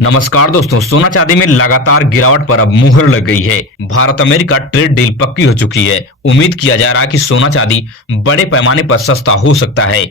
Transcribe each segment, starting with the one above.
नमस्कार दोस्तों, सोना चांदी में लगातार गिरावट पर अब मुहर लग गई है। भारत अमेरिका ट्रेड डील पक्की हो चुकी है। उम्मीद किया जा रहा है कि सोना चांदी बड़े पैमाने पर सस्ता हो सकता है।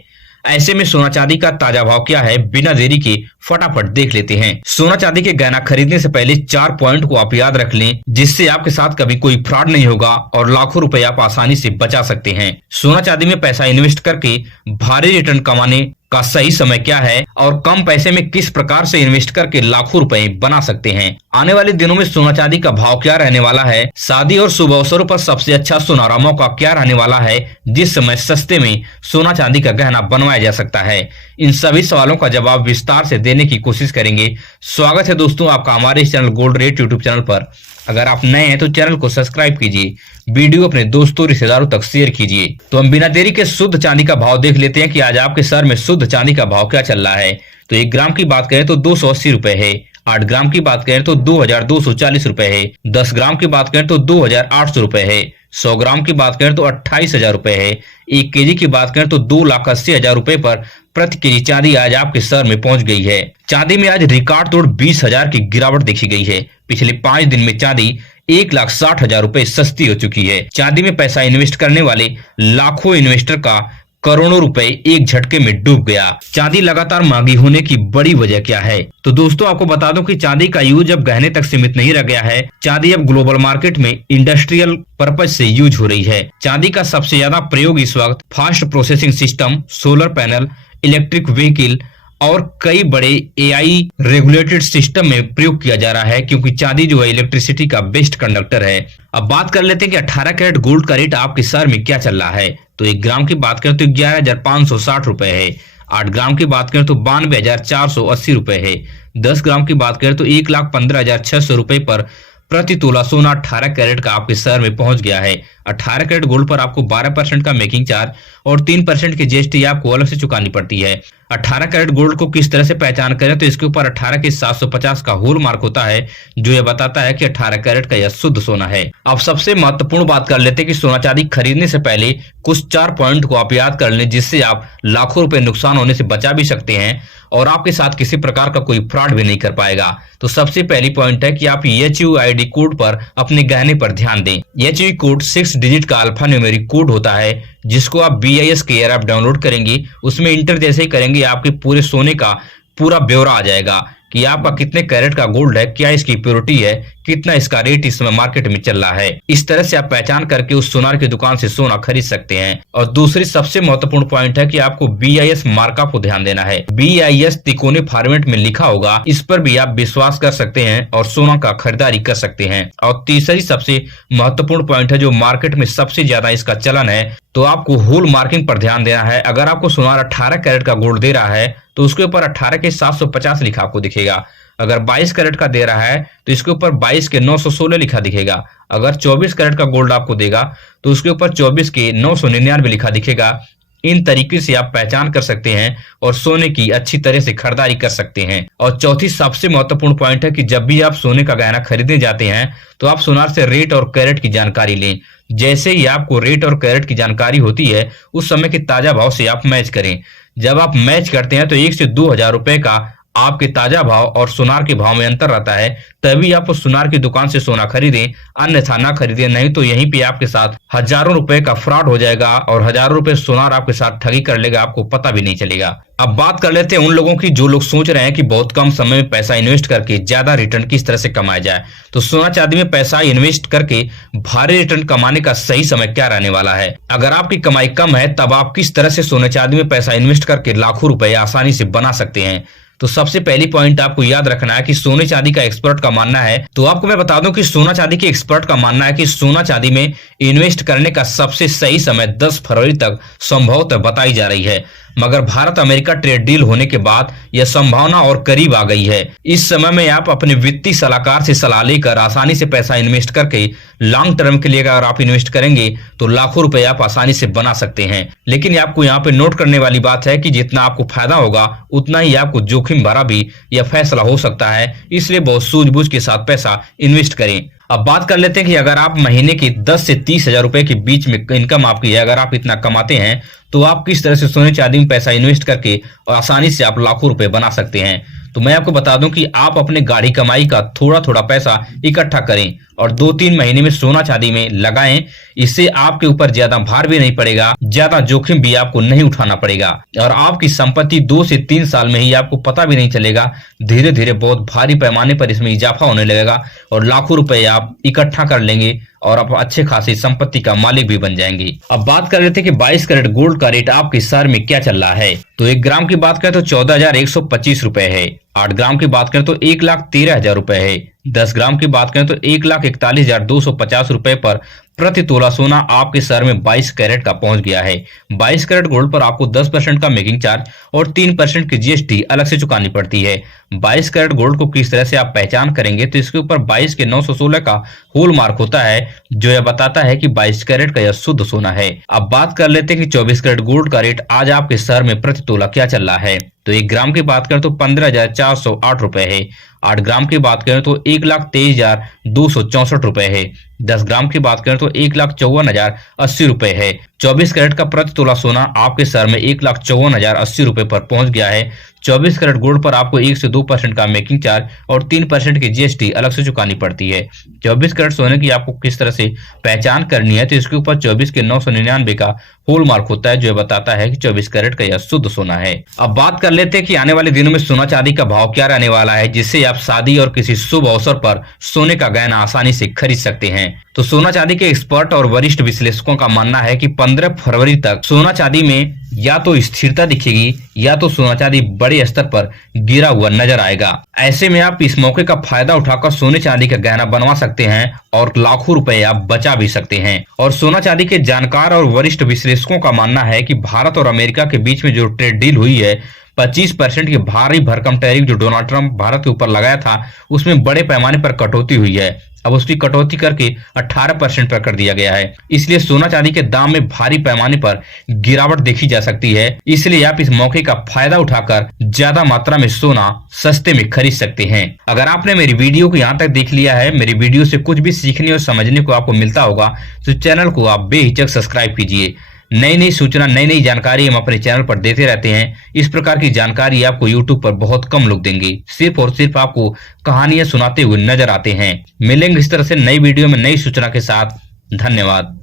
ऐसे में सोना चांदी का ताजा भाव क्या है, बिना देरी के फटाफट देख लेते हैं। सोना चांदी के गहना खरीदने से पहले 4 पॉइंट को आप याद रख लें, जिससे आपके साथ कभी कोई फ्रॉड नहीं होगा और लाखों रुपए आप आसानी से बचा सकते हैं। सोना चांदी में पैसा इन्वेस्ट करके भारी रिटर्न कमाने का सही समय क्या है और कम पैसे में किस प्रकार से इन्वेस्ट करके लाखों रुपए बना सकते हैं। आने वाले दिनों में सोना चांदी का भाव क्या रहने वाला है, शादी और शुभ अवसरों पर सबसे अच्छा सुनहरा मौका क्या रहने वाला है, जिस समय सस्ते में सोना चांदी का गहना बनवाया जा सकता है। इन सभी सवालों का जवाब विस्तार से देने की कोशिश करेंगे। स्वागत है दोस्तों आपका हमारे इस channel gold rate YouTube channel पर। अगर आप नए हैं तो चैनल को सब्सक्राइब कीजिए, वीडियो अपने दोस्तों रिश्तेदारों तक शेयर कीजिए। तो हम बिना देरी के शुद्ध चांदी का भाव देख लेते हैं कि आज आपके शहर में शुद्ध चांदी का भाव क्या चल रहा है। तो 1 ग्राम की बात करें तो 280 रुपए है। 8 ग्राम की बात करें तो 2240 रुपए है। 10 ग्राम की बात करें तो 2800 रुपए है। 100 ग्राम की बात करें तो 28,000 रुपए है। 1 केजी की बात करें तो 2,80,000 रुपए पर प्रति केजी चांदी आज आपके शहर में पहुंच गई है। चांदी में आज रिकॉर्ड तोड़ 20,000 की गिरावट देखी गई है। पिछले 5 दिन में चांदी 1,60,000 रुपए सस्ती हो चुकी है। चांदी में पैसा इन्वेस्ट करने वाले लाखों इन्वेस्टर का करोड़ों रुपए एक झटके में डूब गया। चांदी लगातार महंगी होने की बड़ी वजह क्या है? तो दोस्तों आपको बता दूं कि चांदी का यूज अब गहने तक सीमित नहीं रह गया है। चांदी अब ग्लोबल मार्केट में इंडस्ट्रियल पर्पज से यूज हो रही है। चांदी का सबसे ज्यादा प्रयोग इस वक्त fast processing system, solar panel, electric vehicle और कई बड़े एआई रेगुलेटेड सिस्टम में प्रयोग किया जा रहा है, क्योंकि चांदी जो है इलेक्ट्रिसिटी का बेस्ट कंडक्टर है। अब बात कर लेते हैं कि 18 कैरेट गोल्ड का रेट आपके शहर में क्या चल रहा है। तो 1 ग्राम की बात करें तो 11,560 रुपए है। 8 ग्राम की बात करें तो 92,480 रुपए है। 10 ग्राम की बात करें तो 1,15,600 रुपए पर प्रति तोला सोना 18 कैरेट का आपके शहर में पहुंच गया है। 18 कैरेट गोल्ड पर आपको 12% का मेकिंग चार्ज और 3% की जीएसटी आपको अलग से चुकानी पड़ती है। 18 कैरेट गोल्ड को किस तरह से पहचान करें, तो इसके ऊपर 18 के 750 का होल मार्क होता है, जो यह बताता है कि 18 कैरेट का यह शुद्ध सोना है। अब सबसे महत्वपूर्ण बात कर लेते हैं कि सोना चांदी खरीदने से पहले कुछ 4 पॉइंट को आप याद कर लें, जिससे आप लाखों रुपए नुकसान होने से बचा भी सकते हैं और आपके साथ किसी प्रकार का कोई फ्रॉड भी नहीं कर पाएगा। तो सबसे पहली पॉइंट है कि आप HUID कोड पर अपने गहने पर ध्यान दें। HUID कोड 6 डिजिट का अल्फा न्यूमेरिक कोड होता है, जिसको आप BIS केयर ऐप डाउनलोड करेंगे। उसमें इंटर जैसे ही करेंगे आपके पूरे सोने का पूरा ब्यौरा आ जाएगा कि आपका कितने कैरेट का गोल्ड है, क्या इसकी प्योरिटी है, कितना इसका रेट इस समय मार्केट में चल रहा है। इस तरह से आप पहचान करके उस सोनार की दुकान से सोना खरीद सकते हैं। और दूसरी सबसे महत्वपूर्ण पॉइंट है कि आपको BIS मार्कअप को ध्यान देना है। BIS तिकोने फॉर्मेट में लिखा होगा, इस पर भी आप विश्वास कर सकते हैं और सोना का खरीदारी कर सकते हैं। और तीसरी सबसे महत्वपूर्ण पॉइंट है, जो मार्केट में सबसे ज्यादा इसका चलन है, तो आपको होल मार्किंग पर ध्यान देना है। अगर आपको सोनार 18 कैरेट का गोल्ड दे रहा है तो उसके ऊपर 18 के 750 लिखा आपको दिखेगा। अगर 22 कैरेट का दे रहा है तो इसके ऊपर 22 के 916 लिखा दिखेगा। अगर 24 कैरेट का गोल्ड आपको देगा तो उसके ऊपर 24 के 999 लिखा दिखेगा। इन तरीके से आप पहचान कर सकते हैं और सोने की अच्छी तरह से खरीदारी कर सकते हैं। और चौथी सबसे महत्वपूर्ण पॉइंट है कि जब भी आप सोने का गहना खरीदने जाते हैं तो आप सोनार से रेट और कैरेट की जानकारी लें। जैसे ही आपको रेट और कैरेट की जानकारी होती है, उस समय के ताजा भाव से आप मैच करें। जब आप मैच करते हैं तो 1 से 2,000 रुपए का आपके ताजा भाव और सुनार के भाव में अंतर रहता है, तभी आप उस सुनार की दुकान से सोना खरीदें, अन्यथा ना खरीदें। नहीं तो यहीं पे आपके साथ हजारों रुपए का फ्रॉड हो जाएगा और हजारों रुपए सोनार आपके साथ ठगी कर लेगा, आपको पता भी नहीं चलेगा। अब बात कर लेते हैं उन लोगों की जो लोग सोच रहे हैं कि बहुत कम समय में पैसा इन्वेस्ट करके ज्यादा रिटर्न किस तरह से कमाया जाए। तो सोना चांदी में पैसा इन्वेस्ट करके भारी रिटर्न कमाने का सही समय क्या रहने वाला है। अगर आपकी कमाई कम है, तब आप किस तरह से सोना चांदी में पैसा इन्वेस्ट करके लाखों रुपए आसानी से बना सकते हैं। तो सबसे पहली पॉइंट आपको याद रखना है कि सोने चांदी का एक्सपर्ट का मानना है, तो आपको मैं बता दूं कि सोना चांदी के एक्सपर्ट का मानना है कि सोना चांदी में इन्वेस्ट करने का सबसे सही समय 10 फरवरी तक संभवतः बताई जा रही है। मगर भारत अमेरिका ट्रेड डील होने के बाद यह संभावना और करीब आ गई है। इस समय में आप अपने वित्तीय सलाहकार से सलाह लेकर आसानी से पैसा इन्वेस्ट करके लॉन्ग टर्म के लिए अगर आप इन्वेस्ट करेंगे तो लाखों रुपए आप आसानी से बना सकते हैं। लेकिन आपको यहाँ पे नोट करने वाली बात है कि जितना आपको फायदा होगा उतना ही आपको जोखिम भरा भी यह फैसला हो सकता है, इसलिए बहुत सूझबूझ के साथ पैसा इन्वेस्ट करें। अब बात कर लेते हैं कि अगर आप महीने की 10 से 30,000 रुपए के बीच में इनकम आपकी है, अगर आप इतना कमाते हैं तो आप किस तरह से सोने चांदी में पैसा इन्वेस्ट करके और आसानी से आप लाखों रुपए बना सकते हैं। तो मैं आपको बता दूं कि आप अपने गाढ़ी कमाई का थोड़ा थोड़ा पैसा इकट्ठा करें और 2-3 महीने में सोना चांदी में लगाएं। इससे आपके ऊपर ज्यादा भार भी नहीं पड़ेगा, ज्यादा जोखिम भी आपको नहीं उठाना पड़ेगा और आपकी संपत्ति 2 से 3 साल में ही आपको पता भी नहीं चलेगा। धीरे धीरे बहुत भारी पैमाने पर इसमें इजाफा होने लगेगा और लाखों रुपए आप इकट्ठा कर लेंगे और आप अच्छे खासी संपत्ति का मालिक भी बन जाएंगे। अब बात कर रहे थे कि 22 कैरेट गोल्ड का रेट आपके शहर में क्या चल रहा है। तो 1 ग्राम की बात करें तो 14,125 रुपए है। 8 ग्राम की बात करें तो 1,13,000 रुपए है। 10 ग्राम की बात करें तो 1,41,250 रुपए पर प्रति तोला सोना आपके शहर में 22 कैरेट का पहुंच गया है। 22 कैरेट गोल्ड पर आपको 10% का मेकिंग चार्ज और 3% की जीएसटी अलग से चुकानी पड़ती है। 22 कैरेट गोल्ड को किस तरह से आप पहचान करेंगे तो इसके ऊपर 22 के 916 का होल मार्क होता है, जो यह बताता है कि 22 कैरेट का यह शुद्ध सोना है। अब बात कर लेते हैं कि 24 कैरेट गोल्ड का रेट आज आपके शहर में प्रति तोला क्या चल रहा है। तो 1 ग्राम की बात करें तो 15,408 रुपए है। 8 ग्राम की बात करें तो 1,23,264 रुपए है। 10 ग्राम की बात करें तो 1,54,080 रुपए है। 24 कैरेट का प्रति तोला सोना आपके शहर में 1,54,080 रुपए पर पहुंच गया है। 24 कैरेट गोल्ड पर आपको 1 से 2% का मेकिंग चार्ज और 3% की जीएसटी अलग से चुकानी पड़ती है। 24 कैरेट सोने की आपको किस तरह से पहचान करनी है तो इसके ऊपर 24 के 999 का होल मार्क होता है, जो बताता है कि 24 कैरेट का यह शुद्ध सोना है। अब बात कर लेते हैं कि आने वाले दिनों में सोना चांदी का भाव क्या रहने वाला है, जिससे आप शादी और किसी शुभ अवसर पर सोने का गहना आसानी से खरीद सकते हैं। तो सोना चांदी के एक्सपर्ट और वरिष्ठ विश्लेषकों का मानना है कि 15 फरवरी तक सोना चांदी में या तो स्थिरता दिखेगी या तो सोना चांदी बड़े स्तर पर गिरा हुआ नजर आएगा। ऐसे में आप इस मौके का फायदा उठाकर सोने चांदी का गहना बनवा सकते हैं और लाखों रुपए आप बचा भी सकते हैं। और सोना चांदी के जानकार और वरिष्ठ विश्लेषकों का मानना है कि भारत और अमेरिका के बीच में जो ट्रेड डील हुई है, 25% की भारी भरकम टैरिफ जो डोनाल्ड ट्रंप भारत के ऊपर लगाया था, उसमें बड़े पैमाने पर कटौती हुई है। अब उसकी कटौती करके 18% पर कर दिया गया है। इसलिए सोना चांदी के दाम में भारी पैमाने पर गिरावट देखी जा सकती है। इसलिए आप इस मौके का फायदा उठाकर ज्यादा मात्रा में सोना सस्ते में खरीद सकते हैं। अगर आपने मेरी वीडियो को यहाँ तक देख लिया है, मेरी वीडियो से कुछ भी सीखने और समझने को आपको मिलता होगा, तो चैनल को आप बेहिचक सब्सक्राइब कीजिए। नई नई सूचना, नई नई जानकारी हम अपने चैनल पर देते रहते हैं। इस प्रकार की जानकारी आपको YouTube पर बहुत कम लोग देंगे, सिर्फ और सिर्फ आपको कहानियां सुनाते हुए नजर आते हैं। मिलेंगे इस तरह से नई वीडियो में नई सूचना के साथ। धन्यवाद।